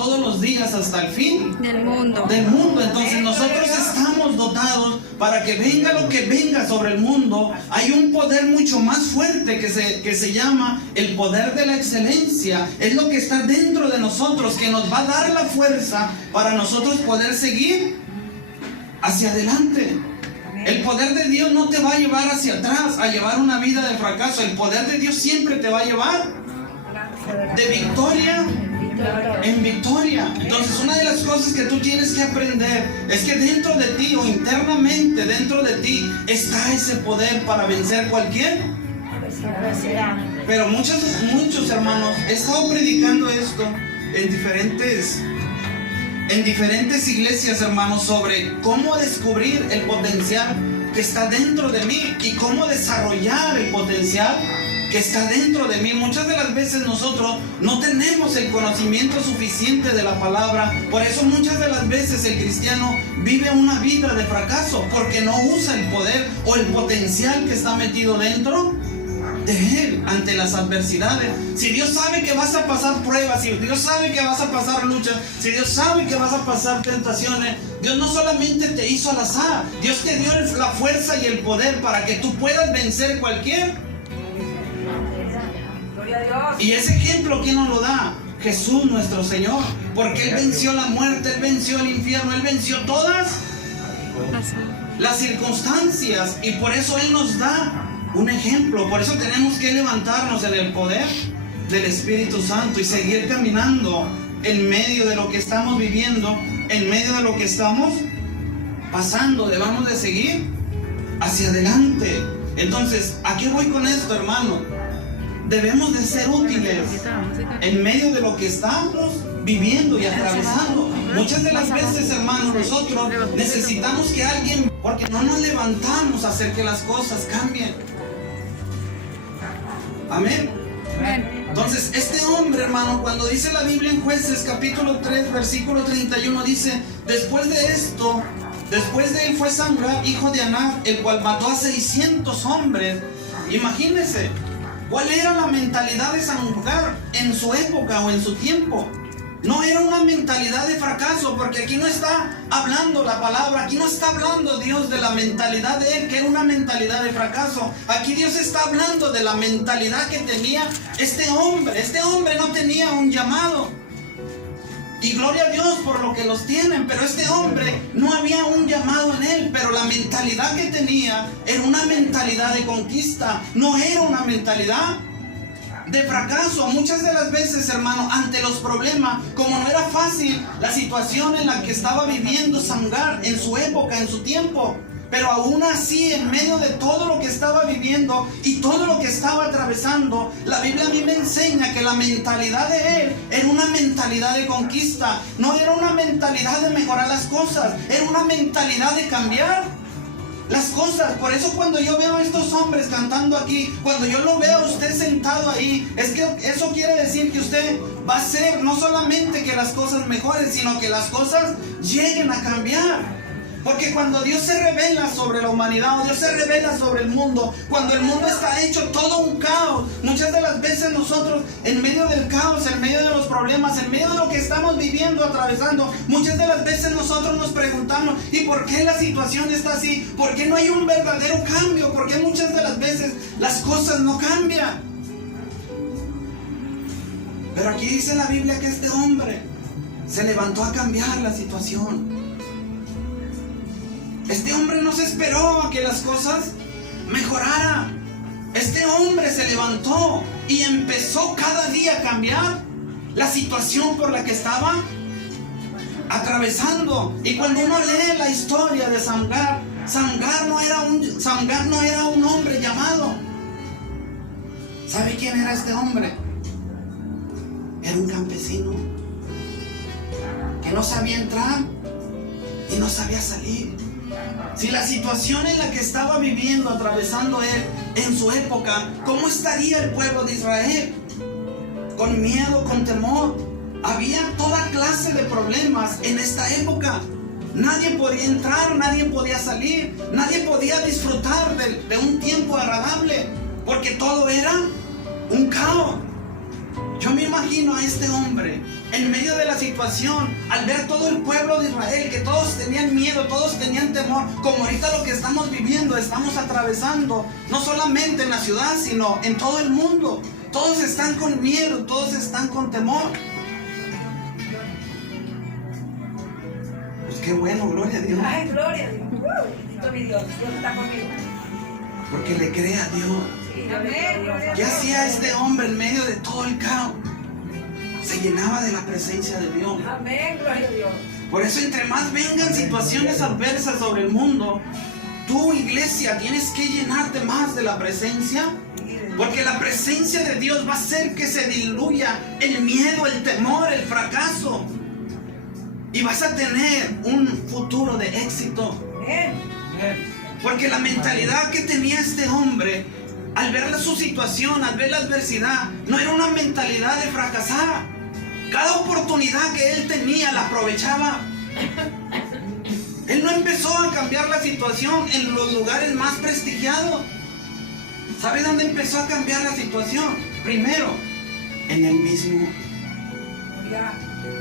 todos los días hasta el fin del mundo. Entonces nosotros estamos dotados para que venga lo que venga sobre el mundo. Hay un poder mucho más fuerte que se llama el poder de la excelencia. Es lo que está dentro de nosotros, que nos va a dar la fuerza para nosotros poder seguir hacia adelante. El poder de Dios no te va a llevar hacia atrás, a llevar una vida de fracaso. El poder de Dios siempre te va a llevar de victoria en victoria. Entonces, una de las cosas que tú tienes que aprender es que dentro de ti, o internamente dentro de ti, está ese poder para vencer cualquier. Pero muchos hermanos, he estado predicando esto en diferentes iglesias, hermanos, sobre cómo descubrir el potencial que está dentro de mí y cómo desarrollar el potencial que está dentro de mí. Muchas de las veces nosotros no tenemos el conocimiento suficiente de la palabra. Por eso muchas de las veces el cristiano vive una vida de fracaso, porque no usa el poder o el potencial que está metido dentro de él ante las adversidades. Si Dios sabe que vas a pasar pruebas, si Dios sabe que vas a pasar luchas, si Dios sabe que vas a pasar tentaciones, Dios no solamente te hizo al azar, Dios te dio la fuerza y el poder para que tú puedas vencer cualquier. Y ese ejemplo, ¿quién nos lo da? Jesús nuestro Señor, porque Él venció la muerte, Él venció el infierno, Él venció todas las circunstancias, y por eso Él nos da un ejemplo. Por eso tenemos que levantarnos en el poder del Espíritu Santo y seguir caminando en medio de lo que estamos viviendo, en medio de lo que estamos pasando. Debemos de seguir hacia adelante. Entonces, ¿a qué voy con esto, hermano? Debemos de ser útiles en medio de lo que estamos viviendo y atravesando. Muchas de las veces, hermanos, nosotros necesitamos que alguien, porque no nos levantamos a hacer que las cosas cambien. Amén. Entonces, este hombre, hermano, cuando dice la Biblia en Jueces capítulo 3, versículo 31, dice: después de esto, después de él fue Samgar, hijo de Anat, el cual mató a 600 hombres. Imagínense ¿cuál era la mentalidad de Samgar en su época o en su tiempo? No era una mentalidad de fracaso, porque aquí no está hablando la palabra, aquí no está hablando Dios de la mentalidad de él, que era una mentalidad de fracaso. Aquí Dios está hablando de la mentalidad que tenía este hombre. Este hombre no tenía un llamado. Y gloria a Dios por lo que los tienen, pero este hombre no había un llamado en él. Pero la mentalidad que tenía era una mentalidad de conquista, no era una mentalidad de fracaso. Muchas de las veces, hermano, ante los problemas, como no era fácil la situación en la que estaba viviendo Samgar en su época, en su tiempo, pero aún así, en medio de todo lo que estaba viviendo y todo lo que estaba atravesando, la Biblia a mí me enseña que la mentalidad de él era una mentalidad de conquista. No era una mentalidad de mejorar las cosas, era una mentalidad de cambiar las cosas. Por eso cuando yo veo a estos hombres cantando aquí, cuando yo lo veo a usted sentado ahí, es que eso quiere decir que usted va a hacer no solamente que las cosas mejoren, sino que las cosas lleguen a cambiar. Porque cuando Dios se revela sobre la humanidad, o Dios se revela sobre el mundo, cuando el mundo está hecho todo un caos, muchas de las veces nosotros, en medio del caos, en medio de los problemas, en medio de lo que estamos viviendo, atravesando, muchas de las veces nosotros nos preguntamos: ¿y por qué la situación está así? ¿Por qué no hay un verdadero cambio? ¿Por qué muchas de las veces las cosas no cambian? Pero aquí dice la Biblia que este hombre se levantó a cambiar la situación. Este hombre no se esperó a que las cosas mejoraran. Este hombre se levantó y empezó cada día a cambiar la situación por la que estaba atravesando. Y cuando uno lee la historia de Samgar, Samgar no era un hombre llamado. ¿Sabe quién era este hombre? Era un campesino que no sabía entrar y no sabía salir. Si la situación en la que estaba viviendo, atravesando él en su época, ¿cómo estaría el pueblo de Israel? Con miedo, con temor. Había toda clase de problemas en esta época. Nadie podía entrar, nadie podía salir, nadie podía disfrutar de un tiempo agradable, porque todo era un caos. Yo me imagino a este hombre en medio de la situación, al ver todo el pueblo de Israel, que todos tenían miedo, todos tenían temor, como ahorita lo que estamos viviendo, estamos atravesando, no solamente en la ciudad, sino en todo el mundo. Todos están con miedo, todos están con temor. Pues qué bueno, gloria a Dios. Ay, gloria a Dios. Bendito mi Dios, Dios está conmigo. Porque le cree a Dios. Sí, amén, gloria a ¿Qué Dios. hacía este hombre en medio de todo el caos? Se llenaba de la presencia de Dios. Amén, gloria a Dios. Por eso, entre más vengan situaciones adversas sobre el mundo, tú, iglesia, tienes que llenarte más de la presencia. Porque la presencia de Dios va a hacer que se diluya el miedo, el temor, el fracaso. Y vas a tener un futuro de éxito. Amén. Porque la mentalidad que tenía este hombre, al ver su situación, al ver la adversidad, no era una mentalidad de fracasar. Cada oportunidad que él tenía la aprovechaba. Él no empezó a cambiar la situación en los lugares más prestigiados. ¿Sabe dónde empezó a cambiar la situación? Primero, en el mismo.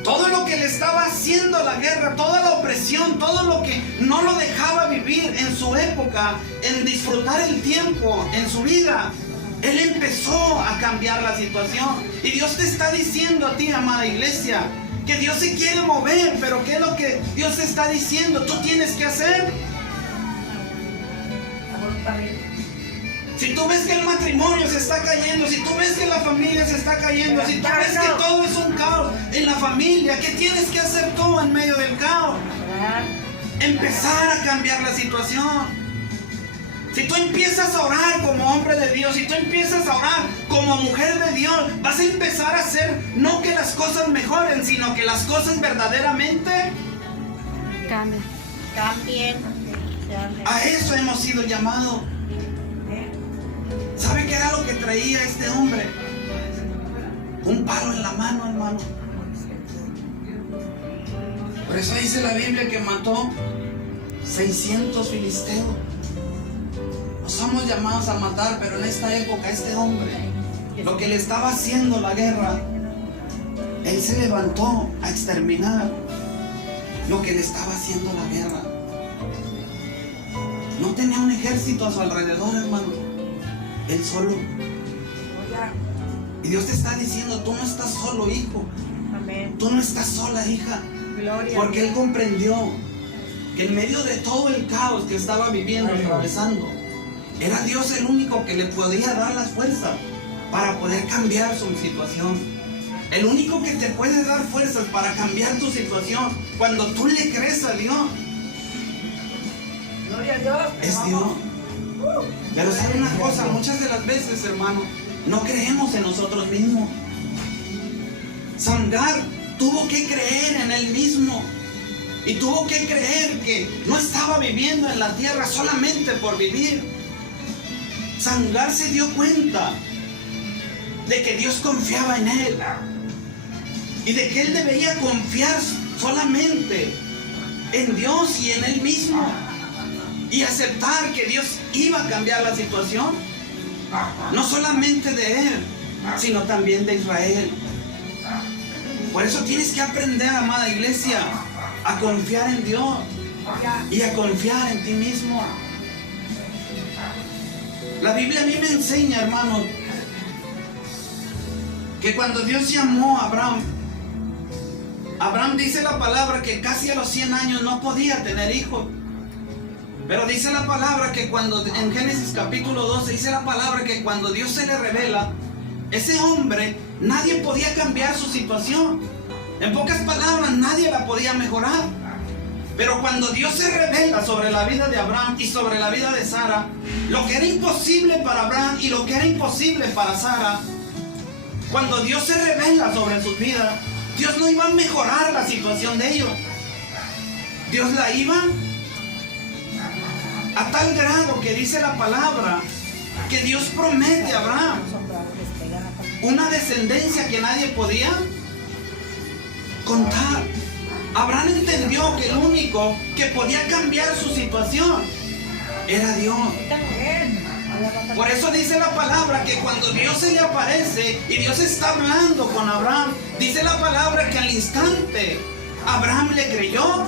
Todo lo que le estaba haciendo la guerra, toda la opresión, todo lo que no lo dejaba vivir en su época, en disfrutar el tiempo, en su vida, él empezó a cambiar la situación. Y Dios te está diciendo a ti, amada iglesia, que Dios se quiere mover, pero ¿qué es lo que Dios te está diciendo? Tú tienes que hacer. Si tú ves que el matrimonio se está cayendo, si tú ves que la familia se está cayendo, si tú ves que todo es un caos en la familia, ¿qué tienes que hacer tú en medio del caos? Empezar a cambiar la situación. Si tú empiezas a orar como hombre de Dios, si tú empiezas a orar como mujer de Dios, vas a empezar a hacer no que las cosas mejoren, sino que las cosas verdaderamente cambien. A eso hemos sido llamados. ¿Sabe qué era lo que traía este hombre? Un palo en la mano, hermano. Por eso dice la Biblia que mató 600 filisteos. No somos llamados a matar, pero en esta época este hombre, lo que le estaba haciendo la guerra, él se levantó a exterminar lo que le estaba haciendo la guerra. No tenía un ejército a su alrededor, hermano. Él solo. Y Dios te está diciendo, tú no estás solo, hijo. Amén. Tú no estás sola, hija. Gloria. Porque Él comprendió que en medio de todo el caos que estaba viviendo, atravesando, era Dios el único que le podía dar las fuerzas para poder cambiar su situación. El único que te puede dar fuerzas para cambiar tu situación cuando tú le crees a Dios, Gloria a Dios. es Dios. Pero sabe una cosa, muchas de las veces, hermano, no creemos en nosotros mismos. Sangar tuvo que creer en él mismo y tuvo que creer que no estaba viviendo en la tierra solamente por vivir. Sangar se dio cuenta de que Dios confiaba en él y de que él debía confiar solamente en Dios y en él mismo y aceptar que Dios iba a cambiar la situación, no solamente de él, sino también de Israel. Por eso tienes que aprender, amada iglesia, a confiar en Dios y a confiar en ti mismo. La Biblia a mí me enseña, hermano, que cuando Dios llamó a Abraham dice la palabra que casi a los 100 años no podía tener hijos. Pero dice la palabra que cuando, en Génesis capítulo 12, dice la palabra que cuando Dios se le revela, ese hombre, nadie podía cambiar su situación. En pocas palabras, nadie la podía mejorar. Pero cuando Dios se revela sobre la vida de Abraham y sobre la vida de Sara, lo que era imposible para Abraham y lo que era imposible para Sara, cuando Dios se revela sobre sus vidas, Dios no iba a mejorar la situación de ellos. Dios la iba a tal grado que dice la palabra que Dios promete a Abraham una descendencia que nadie podía contar. Abraham entendió que el único que podía cambiar su situación era Dios. Por eso dice la palabra que cuando Dios se le aparece y Dios está hablando con Abraham, dice la palabra que al instante Abraham le creyó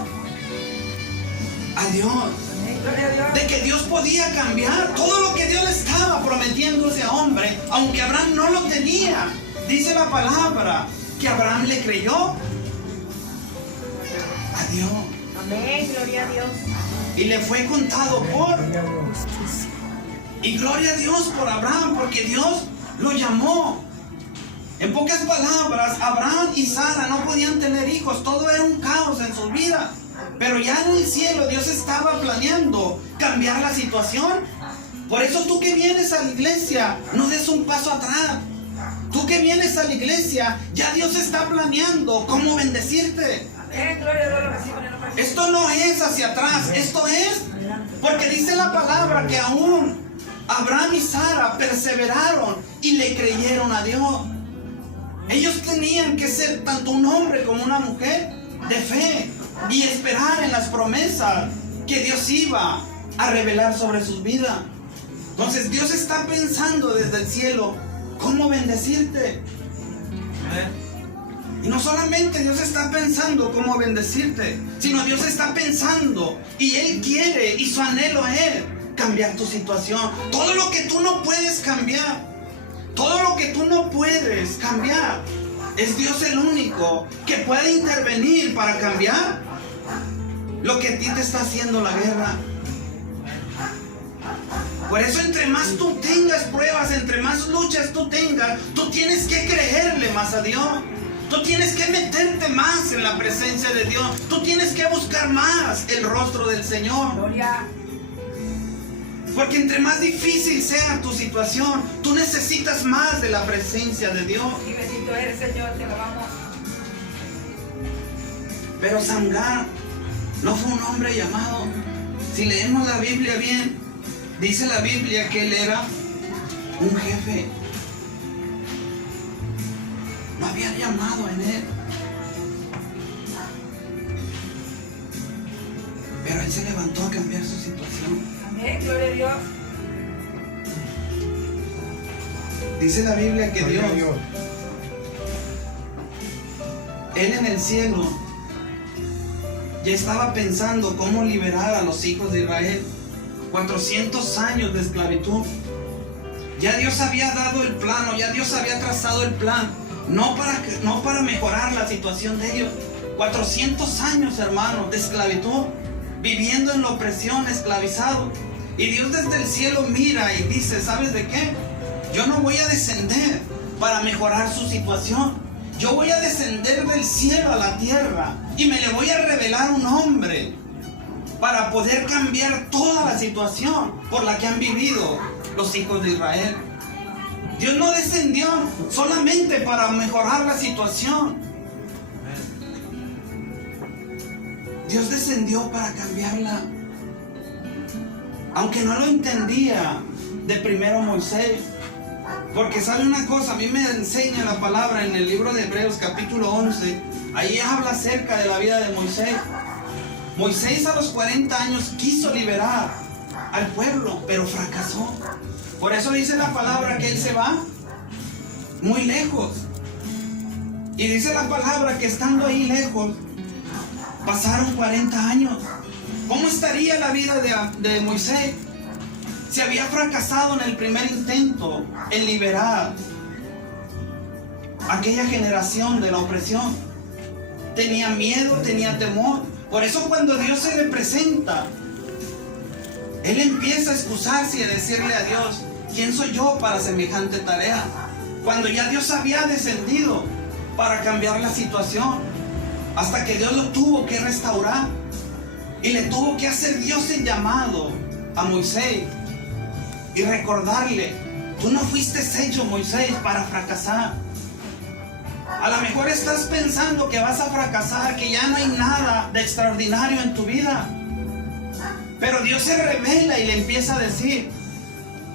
a Dios. Gloria a Dios. De que Dios podía cambiar todo lo que Dios le estaba prometiendo a ese hombre, aunque Abraham no lo tenía. Dice la palabra que Abraham le creyó a Dios. Amén, gloria a Dios. Y le fue contado por. Y gloria a Dios por Abraham, porque Dios lo llamó. En pocas palabras, Abraham y Sara no podían tener hijos, todo era un caos en sus vidas. Pero ya en el cielo Dios estaba planeando cambiar la situación. Por eso tú que vienes a la iglesia, no des un paso atrás. Tú que vienes a la iglesia, ya Dios está planeando cómo bendecirte. Amén, gloria a Dios. Lo recibo en el nombre de Jesús. Esto no es hacia atrás, esto es porque dice la palabra que aún Abraham y Sara perseveraron y le creyeron a Dios. Ellos tenían que ser tanto un hombre como una mujer de fe y esperar en las promesas que Dios iba a revelar sobre sus vidas. Entonces Dios está pensando desde el cielo cómo bendecirte. Y no solamente Dios está pensando cómo bendecirte, sino Dios está pensando y Él quiere y su anhelo es cambiar tu situación. Todo lo que tú no puedes cambiar, todo lo que tú no puedes cambiar, es Dios el único que puede intervenir para cambiar lo que a ti te está haciendo la guerra. Por eso entre más tú tengas pruebas, entre más luchas tú tengas, tú tienes que creerle más a Dios. Tú tienes que meterte más en la presencia de Dios. Tú tienes que buscar más el rostro del Señor. Gloria. Porque entre más difícil sea tu situación, tú necesitas más de la presencia de Dios. Y bendito eres, Señor, te alabamos. Pero Samgar no fue un hombre llamado. Si leemos la Biblia bien, dice la Biblia que él era un jefe. No había llamado en él. Pero él se levantó a cambiar su situación. Amén, gloria a Dios. Dice la Biblia que Dios, Él en el cielo ya estaba pensando cómo liberar a los hijos de Israel. 400 años de esclavitud. Ya Dios había dado el plano, ya Dios había trazado el plan. No para mejorar la situación de ellos. 400 años, hermanos, de esclavitud, viviendo en la opresión, esclavizado. Y Dios desde el cielo mira y dice, ¿sabes de qué? Yo no voy a descender para mejorar su situación. Yo voy a descender del cielo a la tierra y me le voy a revelar un hombre para poder cambiar toda la situación por la que han vivido los hijos de Israel. Dios no descendió solamente para mejorar la situación. Dios descendió para cambiarla. Aunque no lo entendía de primero Moisés. Porque sabe una cosa, a mí me enseña la palabra en el libro de Hebreos capítulo 11. Ahí habla acerca de la vida de Moisés. Moisés a los 40 años quiso liberar al pueblo, pero fracasó. Por eso dice la palabra que él se va muy lejos. Y dice la palabra que estando ahí lejos, pasaron 40 años. ¿Cómo estaría la vida de Moisés? Se había fracasado en el primer intento en liberar a aquella generación de la opresión. Tenía miedo, tenía temor. Por eso cuando Dios se le presenta, él empieza a excusarse y a decirle a Dios, ¿quién soy yo para semejante tarea? Cuando ya Dios había descendido para cambiar la situación, hasta que Dios lo tuvo que restaurar y le tuvo que hacer Dios el llamado a Moisés y recordarle, tú no fuiste hecho, Moisés, para fracasar. A lo mejor estás pensando que vas a fracasar, que ya no hay nada de extraordinario en tu vida. Pero Dios se revela y le empieza a decir,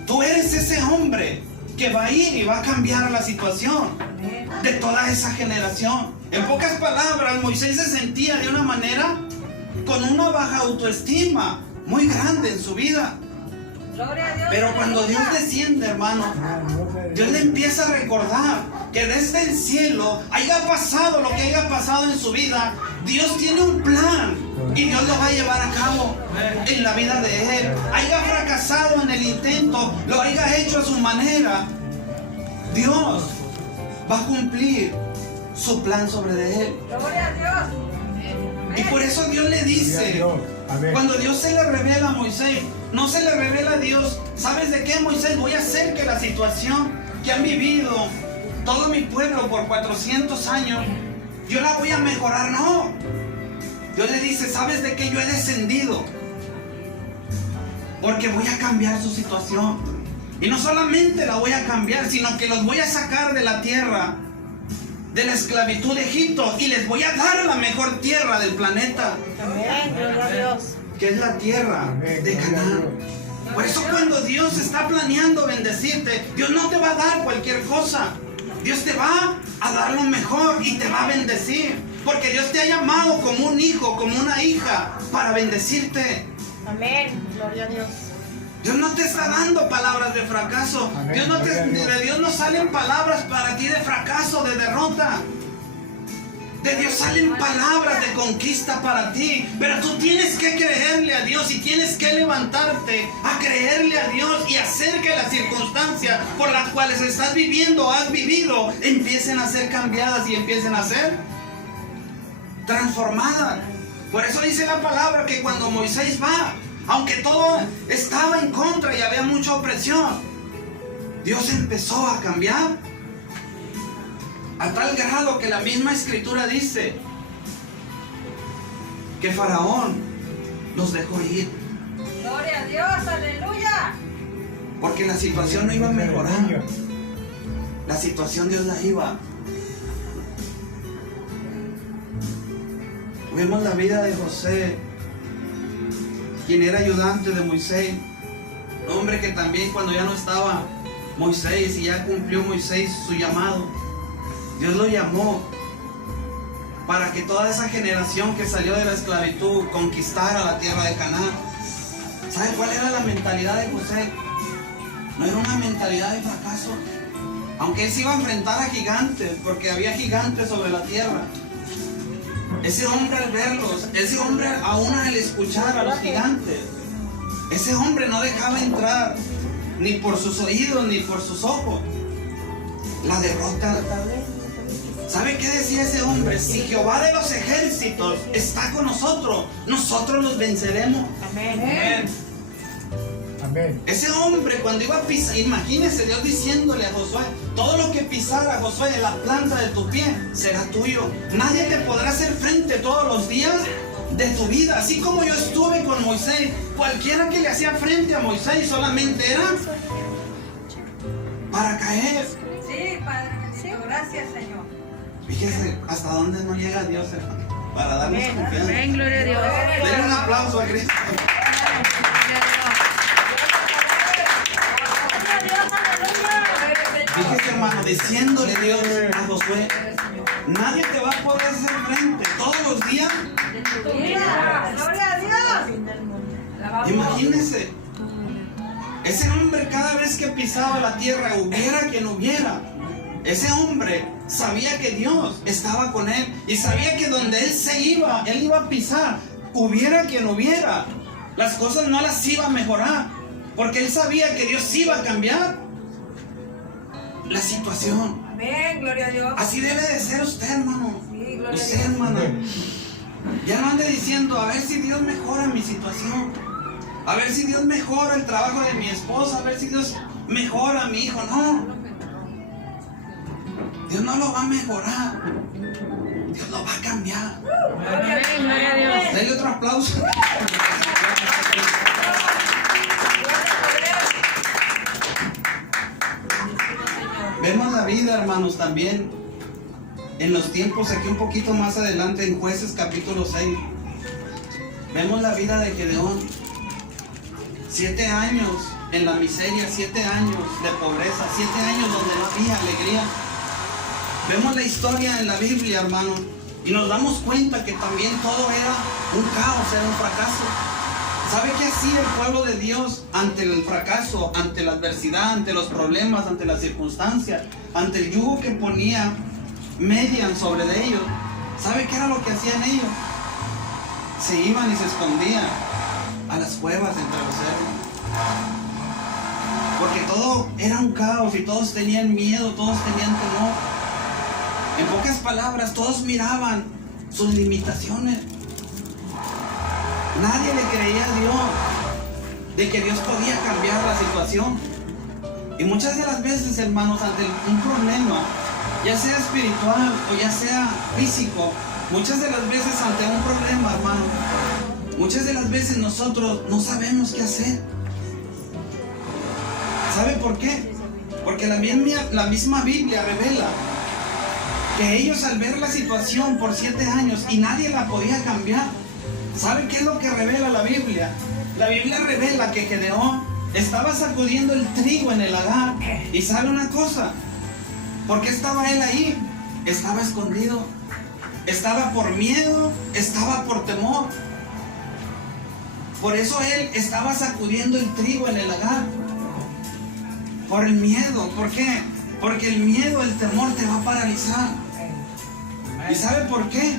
tú eres ese hombre que va a ir y va a cambiar la situación de toda esa generación. En pocas palabras, Moisés se sentía de una manera con una baja autoestima muy grande en su vida. Gloria a Dios. Pero cuando Dios desciende, hermano, Dios le empieza a recordar que desde el cielo, haya pasado lo que haya pasado en su vida, Dios tiene un plan y Dios lo va a llevar a cabo en la vida de él. Haya fracasado en el intento, lo haya hecho a su manera, Dios va a cumplir su plan sobre de él. Gloria a Dios. Y por eso Dios le dice, cuando Dios se le revela a Moisés, no se le revela a Dios, ¿sabes de qué, Moisés? Voy a hacer que la situación que han vivido todo mi pueblo por 400 años, yo la voy a mejorar. No, Dios le dice, ¿sabes de qué? Yo he descendido porque voy a cambiar su situación. Y no solamente la voy a cambiar, sino que los voy a sacar de la tierra de la esclavitud de Egipto y les voy a dar la mejor tierra del planeta. Amén. Gloria a Dios. Que es la tierra de Canaán. Por eso cuando Dios está planeando bendecirte, Dios no te va a dar cualquier cosa. Dios te va a dar lo mejor y te va a bendecir. Porque Dios te ha llamado como un hijo, como una hija, para bendecirte. Amén. Gloria a Dios. Dios no te está dando palabras de fracaso. De Dios no salen palabras para ti de fracaso, de derrota. De Dios salen palabras de conquista para ti. Pero tú tienes que creerle a Dios y tienes que levantarte a creerle a Dios y hacer que las circunstancias por las cuales estás viviendo o has vivido empiecen a ser cambiadas y empiecen a ser transformadas. Por eso dice la palabra que cuando Moisés va, aunque todo estaba en contra y había mucha opresión, Dios empezó a cambiar. A tal grado que la misma escritura dice que Faraón los dejó ir. Gloria a Dios, aleluya. Porque la situación no iba a mejorar. La situación Dios la iba. Vemos la vida de José, quien era ayudante de Moisés. Un hombre que también cuando ya no estaba Moisés y ya cumplió Moisés su llamado, Dios lo llamó para que toda esa generación que salió de la esclavitud conquistara la tierra de Canaán. ¿Sabe cuál era la mentalidad de José? No era una mentalidad de fracaso. Aunque él se iba a enfrentar a gigantes, porque había gigantes sobre la tierra. Ese hombre al verlos, ese hombre aún al escuchar a los gigantes, ese hombre no dejaba entrar ni por sus oídos ni por sus ojos la derrota. ¿Sabe qué decía ese hombre? Si Jehová de los ejércitos está con nosotros, nosotros los venceremos. Amén. Amén. Ese hombre cuando iba a pisar, imagínese Dios diciéndole a Josué, todo lo que pisara Josué en la planta de tu pie será tuyo. Nadie te podrá hacer frente todos los días de tu vida. Así como yo estuve con Moisés, cualquiera que le hacía frente a Moisés solamente era para caer. Sí, Padre bendito. Gracias, Señor. Fíjese hasta dónde no llega Dios, hermano, para darnos confianza. Amén, gloria a Dios. Denle un aplauso a Cristo. Fíjese, hermano, diciéndole Dios a Josué, nadie te va a poder hacer frente todos los días. Gloria a Dios. Imagínese, ese hombre cada vez que pisaba la tierra, hubiera quien hubiera, ese hombre sabía que Dios estaba con él y sabía que donde él iba a pisar, hubiera quien hubiera, las cosas no las iba a mejorar, porque él sabía que Dios iba a cambiar la situación. Amén, gloria a Dios. Así debe de ser usted, hermano. Sí, gloria a Usted, Dios. hermana. Ya no ande diciendo, a ver si Dios mejora mi situación. A ver si Dios mejora el trabajo de mi esposa. A ver si Dios mejora a mi hijo. No. Dios no lo va a mejorar. Dios lo va a cambiar. Amén, gloria a Dios. Dale otro aplauso. Vemos la vida, hermanos, también en los tiempos, aquí un poquito más adelante en Jueces capítulo 6. Vemos la vida de Gedeón. 7 años en la miseria, 7 años de pobreza, 7 años donde no había alegría. Vemos la historia en la Biblia, hermano, y nos damos cuenta que también todo era un caos, era un fracaso. ¿Sabe qué hacía el pueblo de Dios ante el fracaso, ante la adversidad, ante los problemas, ante las circunstancias, ante el yugo que ponía Median sobre de ellos? ¿Sabe qué era lo que hacían ellos? Se iban y se escondían a las cuevas entre los cerros. Porque todo era un caos y todos tenían miedo, todos tenían temor. En pocas palabras, todos miraban sus limitaciones. Nadie le creía a Dios de que Dios podía cambiar la situación. Y muchas de las veces, hermanos, ante un problema, ya sea espiritual o ya sea físico, muchas de las veces ante un problema, hermano, muchas de las veces nosotros no sabemos qué hacer. ¿Sabe por qué? Porque la misma Biblia revela que ellos, al ver la situación por 7 años y nadie la podía cambiar, ¿sabe qué es lo que revela la Biblia? La Biblia revela que Gedeón estaba sacudiendo el trigo en el lagar. Y ¿sabe una cosa? ¿Por qué estaba él ahí? Estaba escondido. Estaba por miedo, estaba por temor. Por eso él estaba sacudiendo el trigo en el lagar. Por el miedo. ¿Por qué? Porque el miedo, el temor te va a paralizar. ¿Y sabe por qué?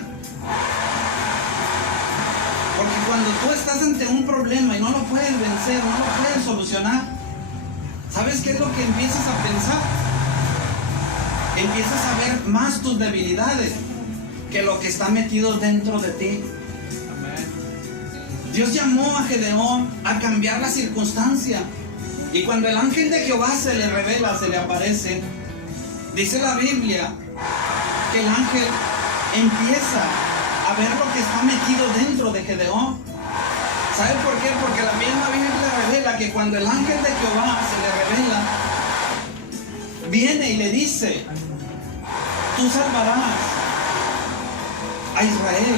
Porque cuando tú estás ante un problema y no lo puedes vencer, no lo puedes solucionar, ¿sabes qué es lo que empiezas a pensar? Empiezas a ver más tus debilidades que lo que está metido dentro de ti. Dios llamó a Gedeón a cambiar la circunstancia. Y cuando el ángel de Jehová se le revela, se le aparece, dice la Biblia que el ángel empieza a ver lo que está metido dentro de Gedeón. ¿Sabe por qué? Porque la misma Biblia revela que cuando el ángel de Jehová se le revela, viene y le dice: tú salvarás a Israel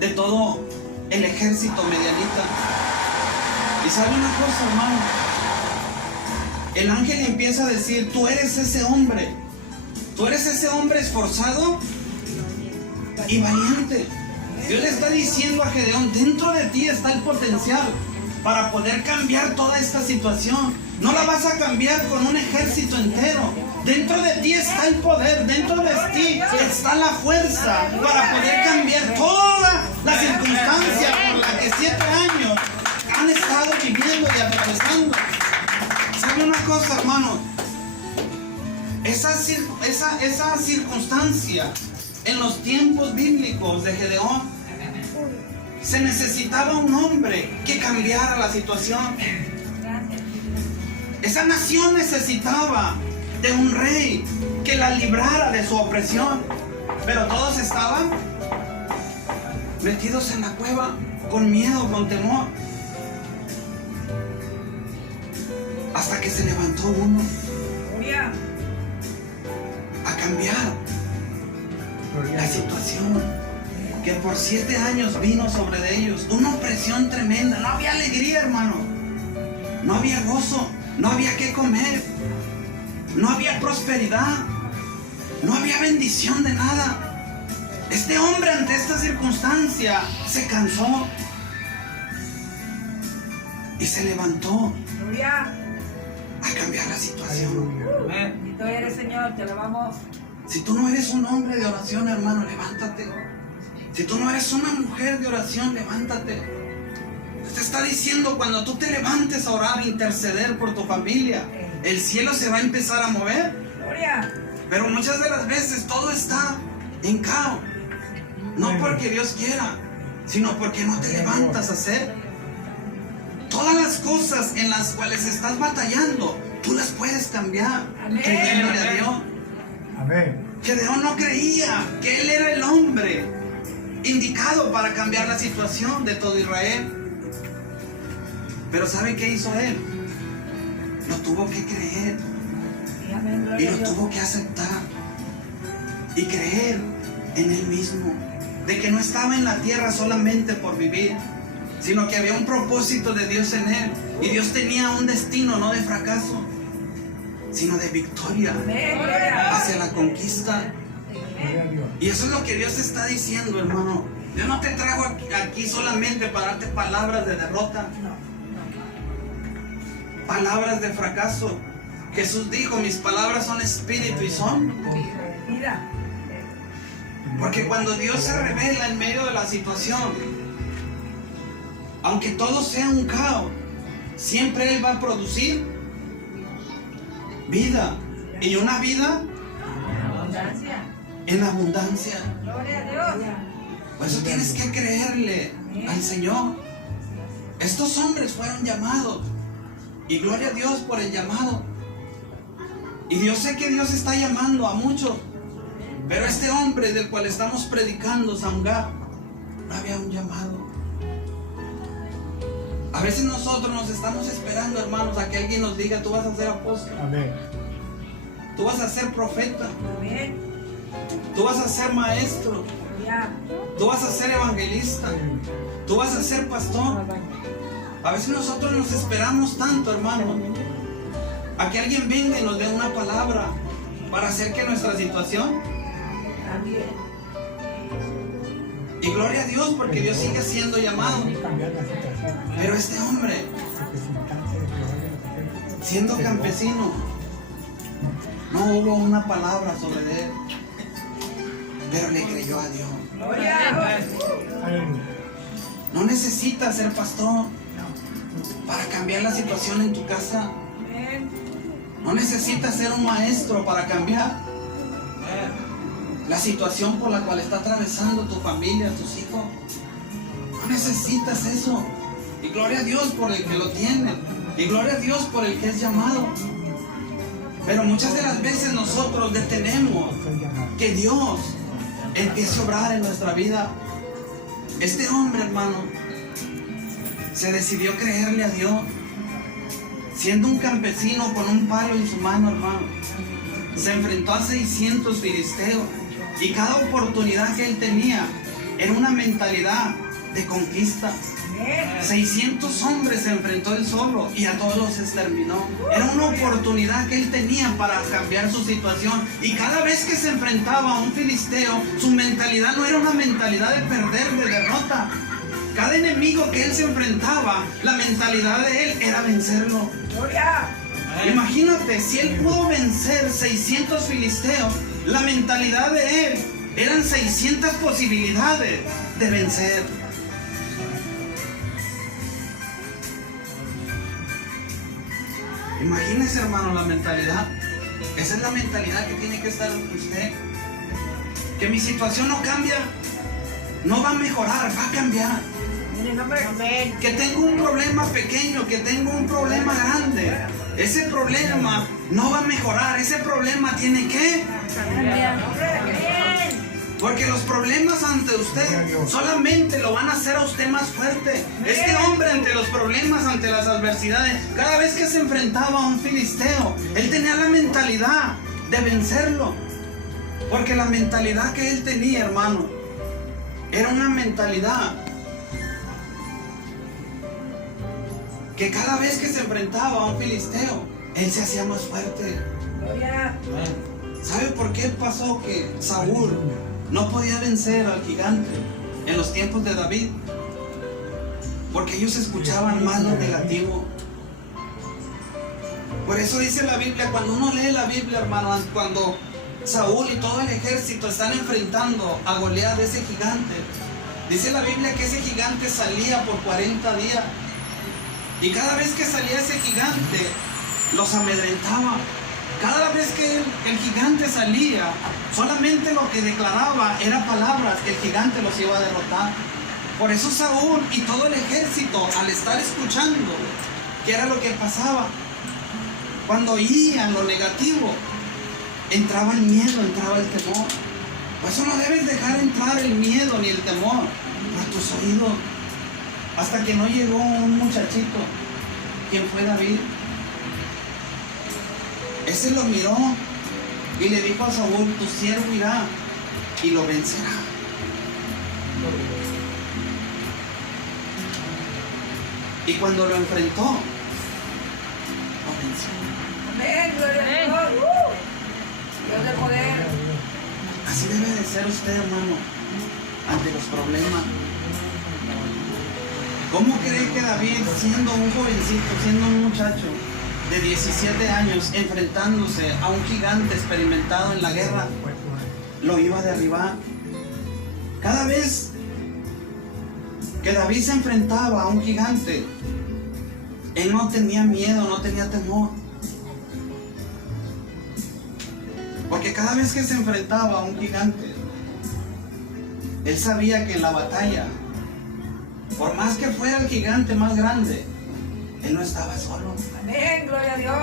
de todo el ejército medianita. Y sabe una cosa, hermano, el ángel empieza a decir: tú eres ese hombre, tú eres ese hombre esforzado y valiente. Dios le está diciendo a Gedeón: dentro de ti está el potencial para poder cambiar toda esta situación. No la vas a cambiar con un ejército entero. Dentro de ti está el poder, dentro de ti está la fuerza para poder cambiar toda la circunstancia por la que 7 años han estado viviendo y atravesando. ¿Sabe una cosa, hermano? Esa circunstancia en los tiempos bíblicos de Gedeón, se necesitaba un hombre que cambiara la situación. Esa nación necesitaba de un rey que la librara de su opresión. Pero todos estaban metidos en la cueva, con miedo, con temor. Hasta que se levantó uno a cambiar la situación que por 7 años vino sobre de ellos. Una opresión tremenda. No había alegría, hermano. No había gozo. No había que comer. No había prosperidad. No había bendición de nada. Este hombre, ante esta circunstancia, se cansó y se levantó a cambiar la situación. Bendito eres, Señor, te alabamos. Si tú no eres un hombre de oración, hermano, levántate. Si tú no eres una mujer de oración, levántate. Te está diciendo: cuando tú te levantes a orar, interceder por tu familia, el cielo se va a empezar a mover. Pero muchas de las veces todo está en caos. No porque Dios quiera, sino porque no te levantas a hacer. Todas las cosas en las cuales estás batallando, tú las puedes cambiar creyéndole a Dios. Amén. Gedeón no creía que él era el hombre indicado para cambiar la situación de todo Israel. Pero ¿sabe qué hizo él? Lo tuvo que creer y lo tuvo que aceptar y creer en él mismo, de que no estaba en la tierra solamente por vivir, sino que había un propósito de Dios en él, y Dios tenía un destino no de fracaso, sino de victoria hacia la conquista. Y eso es lo que Dios está diciendo, hermano. Dios no te trajo aquí solamente para darte palabras de derrota, palabras de fracaso. Jesús dijo, mis palabras son espíritu y son. Mira. Porque cuando Dios se revela en medio de la situación, aunque todo sea un caos, siempre Él va a producir vida. Y una vida Abundancia. en abundancia. Gloria a Dios. Por eso tienes que creerle al Señor. Estos hombres fueron llamados. Y gloria a Dios por el llamado. Y yo sé que Dios está llamando a muchos. Pero este hombre del cual estamos predicando, Samgar, no había un llamado. A veces nosotros nos estamos esperando, hermanos, a que alguien nos diga, tú vas a ser apóstol. Amén. Tú vas a ser profeta. Amén. Tú vas a ser maestro. Ya. Tú vas a ser evangelista. Tú vas a ser pastor. A veces nosotros nos esperamos tanto, hermano, a que alguien venga y nos dé una palabra para hacer que nuestra situación. También. Y gloria a Dios porque Dios sigue siendo llamado. Cambiar la situación. Pero este hombre, Representante de Jehová. siendo campesino, no hubo una palabra sobre él, pero le creyó a Dios. Gloria a Dios. Aleluya. No necesitas ser pastor para cambiar la situación en tu casa. Amén. No necesitas ser un maestro para cambiar la situación por la cual está atravesando tu familia, tus hijos. No necesitas eso. Y gloria a Dios por el que lo tiene. Y gloria a Dios por el que es llamado. Pero muchas de las veces nosotros detenemos que Dios empiece a obrar en nuestra vida. Este hombre, hermano, se decidió creerle a Dios. Siendo un campesino con un palo en su mano, hermano, se enfrentó a 600 filisteos. Y cada oportunidad que él tenía era una mentalidad de conquista. 600 hombres se enfrentó él solo y a todos los exterminó. Era una oportunidad que él tenía para cambiar su situación. Y cada vez que se enfrentaba a un filisteo, su mentalidad no era una mentalidad de perder, de derrota. Cada enemigo que él se enfrentaba, la mentalidad de él era vencerlo. Gloria. Imagínate, si él pudo vencer 600 filisteos, la mentalidad de él eran 600 posibilidades de vencer. Imagínese, hermano, la mentalidad. Esa es la mentalidad que tiene que estar en usted. Que mi situación no cambia, no va a mejorar, va a cambiar. Mire, Amén. Que tengo un problema pequeño, que tengo un problema grande. Ese problema no va a mejorar, ese problema tiene que. Porque los problemas ante usted solamente lo van a hacer a usted más fuerte. Este hombre ante los problemas, ante las adversidades, cada vez que se enfrentaba a un filisteo, él tenía la mentalidad de vencerlo. Porque la mentalidad que él tenía, hermano, era una mentalidad que cada vez que se enfrentaba a un filisteo, él se hacía más fuerte. Gloria. ¿Sabe por qué pasó que Saúl no podía vencer al gigante en los tiempos de David? Porque ellos escuchaban más lo negativo. Por eso dice la Biblia, cuando uno lee la Biblia, hermanos, cuando Saúl y todo el ejército están enfrentando a Goliat, ese gigante, dice la Biblia que ese gigante salía por 40 días. Y cada vez que salía ese gigante, los amedrentaba. Cada vez que el gigante salía, solamente lo que declaraba era palabras que el gigante los iba a derrotar. Por eso Saúl y todo el ejército, al estar escuchando qué era lo que pasaba, cuando oían lo negativo, entraba el miedo, entraba el temor. Por eso no debes dejar entrar el miedo ni el temor a tus oídos. Hasta que no llegó un muchachito, quien fue David. Ese lo miró y le dijo a Saúl, tu siervo irá y lo vencerá. Y cuando lo enfrentó, lo venció. Amén. Gloria a Dios. Dios de poder. Así debe de ser usted, hermano. ante los problemas. ¿Cómo cree que David, siendo un jovencito, siendo un muchacho de 17 años, enfrentándose a un gigante experimentado en la guerra, lo iba a derribar? Cada vez que David se enfrentaba a un gigante, él no tenía miedo, no tenía temor. Porque cada vez que se enfrentaba a un gigante, él sabía que en la batalla, por más que fuera el gigante más grande, él no estaba solo. Amén, gloria a Dios.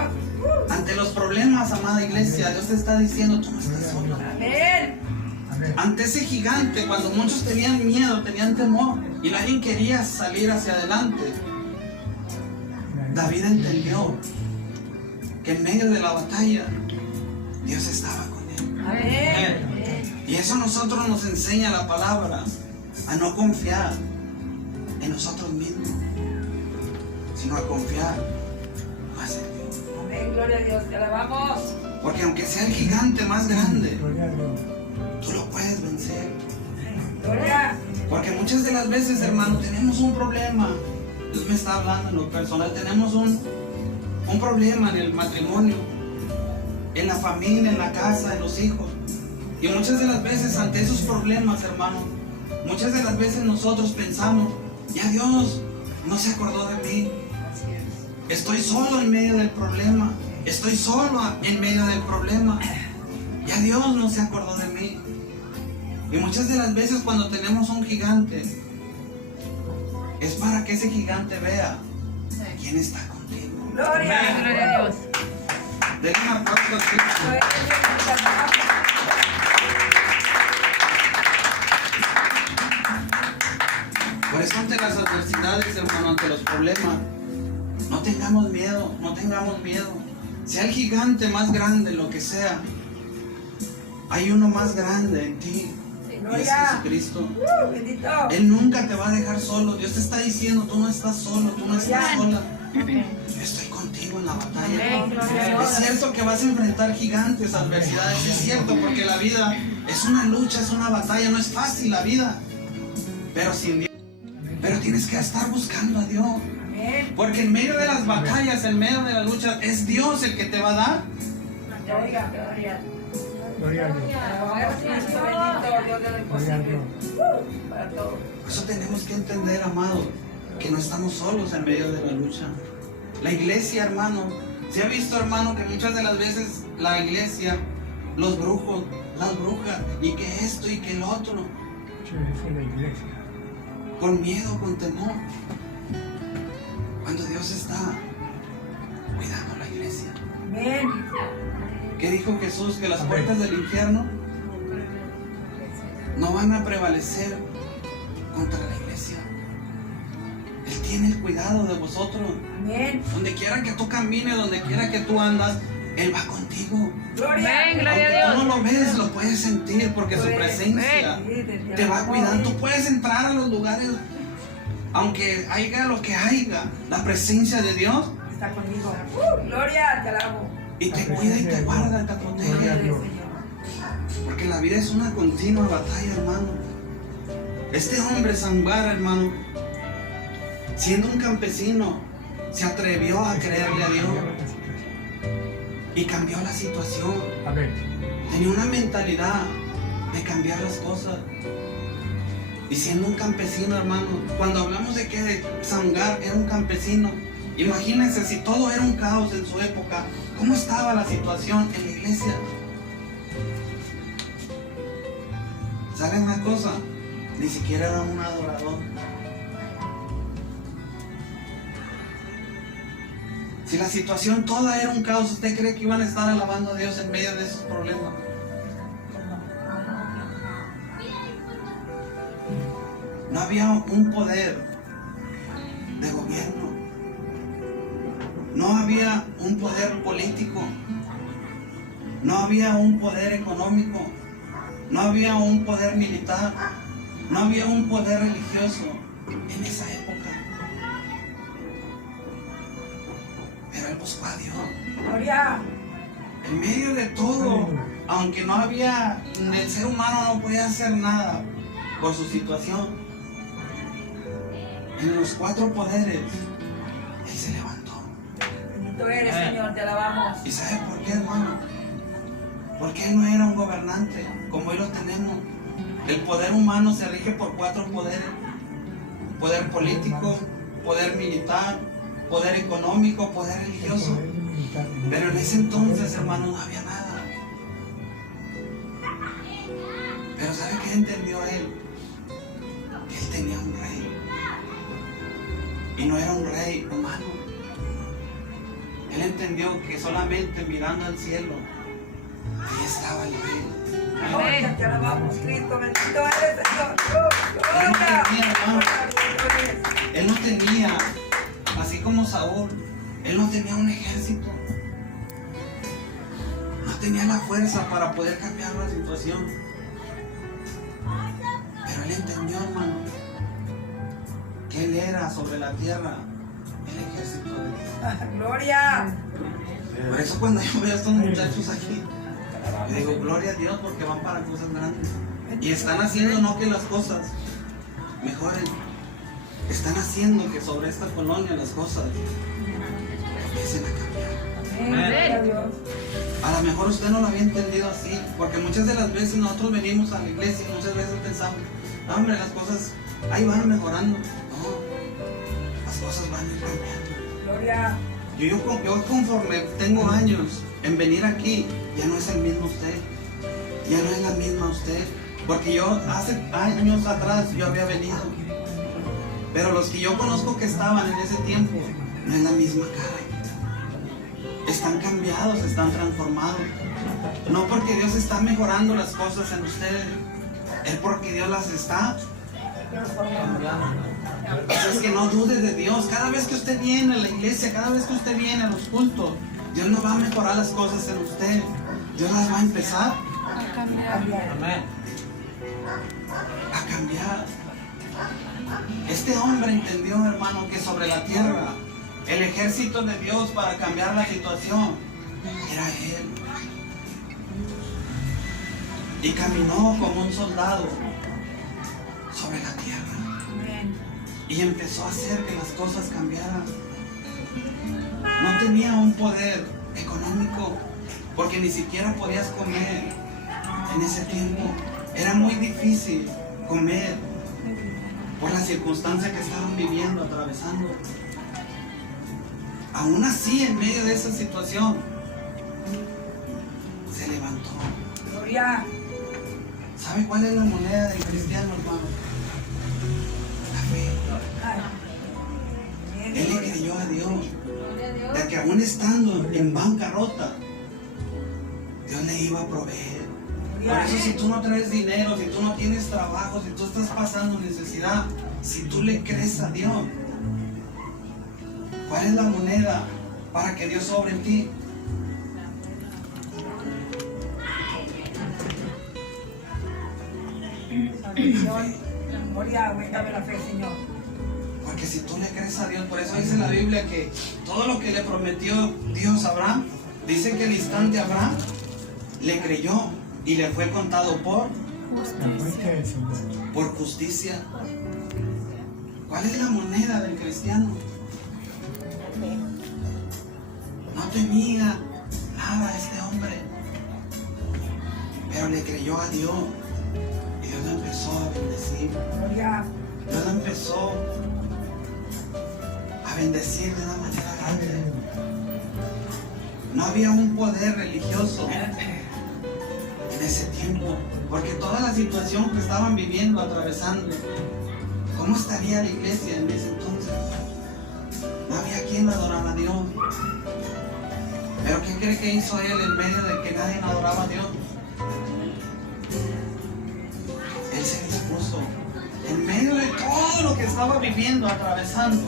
Ante los problemas, amada iglesia, Dios te está diciendo, tú no estás solo. Amén. Ante ese gigante, cuando muchos tenían miedo, tenían temor y nadie quería salir hacia adelante, David entendió que en medio de la batalla Dios estaba con él. Amén. Y eso a nosotros nos enseña la palabra, a no confiar en nosotros mismos, sino a confiar más en Dios. Amén, gloria a Dios, te alabamos. Porque aunque sea el gigante más grande, Gloria a Dios. tú lo puedes vencer. Gloria. Porque muchas de las veces, hermano, tenemos un problema. Dios me está hablando en lo personal. Tenemos un problema en el matrimonio, en la familia, en la casa, en los hijos. Y muchas de las veces ante esos problemas, hermano, muchas de las veces nosotros pensamos, ya Dios no se acordó de mí. Estoy solo en medio del problema. Estoy solo en medio del problema. Ya Dios no se acordó de mí. Y muchas de las veces cuando tenemos un gigante, es para que ese gigante vea quién está contigo. Gloria. Gloria a Dios. Denle un aplauso a Cristo. Gloria a Dios, te alabamos. Por eso ante las adversidades, hermano, ante los problemas, no tengamos miedo, no tengamos miedo. Sea el gigante más grande, lo que sea, hay uno más grande en ti. Y es Jesucristo. Bendito. Él nunca te va a dejar solo. Dios te está diciendo, tú no estás solo, tú no estás sola. Yo estoy contigo en la batalla. Es cierto que vas a enfrentar gigantes, adversidades. Es cierto, porque la vida es una lucha, es una batalla. No es fácil la vida. Pero sin Dios. Pero tienes que estar buscando a Dios. Amén. Porque en medio de las batallas, en medio de la lucha, es Dios el que te va a dar. Gloria, gloria. Gloria a Dios. Alabamos, Cristo bendito, Dios de lo Gloria a imposible. Dios. Para todos. Por eso tenemos que entender, amado, que no estamos solos en medio de la lucha. La iglesia, hermano, se ha visto, hermano, que muchas de las veces la iglesia, los brujos, las brujas, y que esto y que el otro, Sí, eso es la iglesia. con miedo, con temor, cuando Dios está cuidando la iglesia. Amén. ¿Qué dijo Jesús? Que las puertas del infierno no van a prevalecer contra la iglesia. Él tiene el cuidado de vosotros. Amén. Donde quiera que tú camines, donde quiera que tú andas, Él va contigo. Gloria. Amén, gloria Aunque a tú Dios. no lo ves, lo puedes sentir porque su presencia te va a cuidar. Tú puedes entrar a los lugares, aunque haya lo que haya, la presencia de Dios, Está conmigo. Gloria, te alabo. y te cuida y te guarda, te Gloria protege. a Dios, Señor. Porque la vida es una continua batalla, hermano. Este hombre Samgar, hermano, siendo un campesino, se atrevió a creerle a Dios y cambió la situación. Amén. Tenía una mentalidad de cambiar las cosas. Y siendo un campesino, hermano, cuando hablamos de que Samgar era un campesino, imagínense si todo era un caos en su época, ¿cómo estaba la situación en la iglesia? ¿Saben una cosa? Ni siquiera era un adorador. Si la situación toda era un caos, ¿usted cree que iban a estar alabando a Dios en medio de esos problemas? No había un poder de gobierno. No había un poder político. No había un poder económico. No había un poder militar. No había un poder religioso en esa época. Pero él buscó a Dios. Gloria. En medio de todo, aunque no había, el ser humano no podía hacer nada, por su situación. En los 4 poderes, Él se levantó. Bendito eres, Señor, te alabamos. ¿Y sabe por qué, hermano? Porque Él no era un gobernante como hoy lo tenemos. El poder humano se rige por 4 poderes: poder político, poder militar, poder económico, poder religioso. Pero en ese entonces, hermano, no había nada. Pero ¿sabe qué entendió Él? Que Él tenía un rey. Y no era un rey humano. Él entendió que solamente mirando al cielo, ahí estaba el rey. Gloria, te alabamos, Cristo. Bendito eres, Señor. Él no Gloria. tenía, hermano. Él no tenía, así como Saúl, él no tenía un ejército. No tenía la fuerza para poder cambiar la situación. Pero él entendió, hermano, que él era sobre la tierra el ejército de Dios. Gloria. Por eso cuando yo veo a estos muchachos aquí, yo digo, gloria a Dios, porque van para cosas grandes. Y están haciendo no que las cosas mejoren, están haciendo que sobre esta colonia las cosas empiecen a cambiar. Gloria a Dios. A lo mejor usted no lo había entendido así, porque muchas de las veces nosotros venimos a la iglesia y muchas veces pensamos, no, hombre, las cosas ahí van mejorando. No, las cosas van a ir cambiando. Gloria. Yo conforme tengo años en venir aquí, ya no es el mismo usted, ya no es la misma usted, porque yo hace años atrás yo había venido, pero los que yo conozco que estaban en ese tiempo, no es la misma cara, están cambiados, están transformados, no porque Dios está mejorando las cosas en ustedes, es porque Dios las está cambiando. Es que no dude de Dios. Cada vez que usted viene a la iglesia, cada vez que usted viene a los cultos, Dios no va a mejorar las cosas en usted. Dios las va a empezar A cambiar. Amén. A cambiar. Este hombre entendió, hermano, que sobre la tierra el ejército de Dios para cambiar la situación era Él. Y caminó como un soldado sobre la tierra. Y empezó a hacer que las cosas cambiaran. No tenía un poder económico, porque ni siquiera podías comer en ese tiempo. Era muy difícil comer por la circunstancia que estaban viviendo, atravesando. Aún así, en medio de esa situación, se levantó. Gloria. ¿Sabe cuál es la moneda del cristiano, hermano? La fe. Él le creyó a Dios, de que aún estando en bancarrota, Dios le iba a proveer. Por eso, si tú no traes dinero, si tú no tienes trabajo, si tú estás pasando necesidad, si tú le crees a Dios, ¿cuál es la moneda para que Dios sobre en ti? Gloria, aumentame la fe, Señor. Porque si tú le crees a Dios, por eso dice la Biblia que todo lo que le prometió Dios a Abraham, dice que el instante Abraham le creyó y le fue contado por justicia. ¿Cuál es la moneda del cristiano? No tenía nada este hombre, pero le creyó a Dios y Dios lo empezó a bendecir. Gloria. Dios lo empezó a bendecir de una manera grande. No había un poder religioso en ese tiempo, porque toda la situación que estaban viviendo, atravesando, ¿cómo estaría la iglesia en ese entonces? No había quien adorara a Dios. ¿Pero qué cree que hizo él en medio de que nadie adoraba a Dios? Él se dispuso, en medio de todo lo que estaba viviendo, atravesando,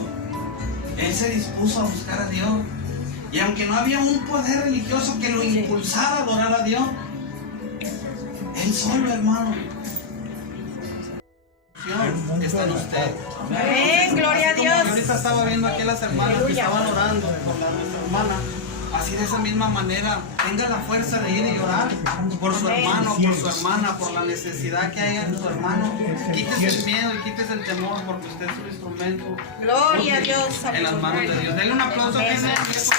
él se dispuso a buscar a Dios. Y aunque no había un poder religioso que lo impulsara a adorar a Dios, él solo, hermano, está en usted. Amén, gloria a Como Dios. yo ahorita estaba viendo aquí a las hermanas que estaban orando por nuestra hermana. Así de esa misma manera, tenga la fuerza de ir y llorar por su hermano, por su hermana, por la necesidad que haya en su hermano. Quítese el miedo y quítese el temor, porque usted es un instrumento Gloria a Dios. en las manos de Dios. Denle un aplauso a Amén. ese.